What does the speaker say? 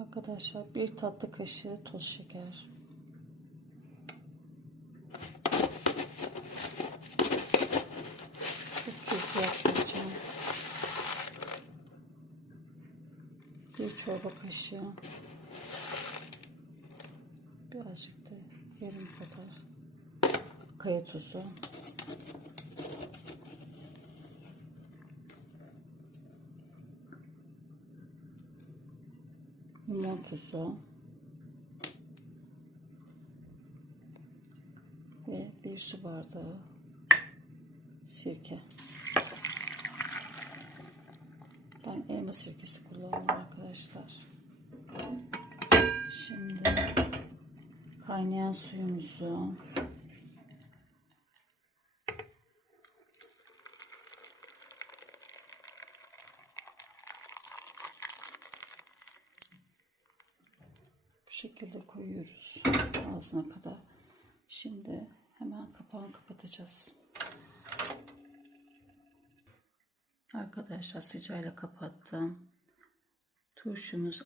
Arkadaşlar bir tatlı kaşığı toz şeker. Çok tuzlu yapmayacağım. Bir çorba kaşığı. Birazcık da yarım kadar kaya tuzu. Limon tuzu. Ve bir su bardağı sirke. Ben elma sirkesi kullanıyorum arkadaşlar. Şimdi kaynayan suyumuzu şekilde koyuyoruz ağzına kadar. Şimdi hemen kapağını kapatacağız. Arkadaşlar sıcağıyla kapattım. Turşumuz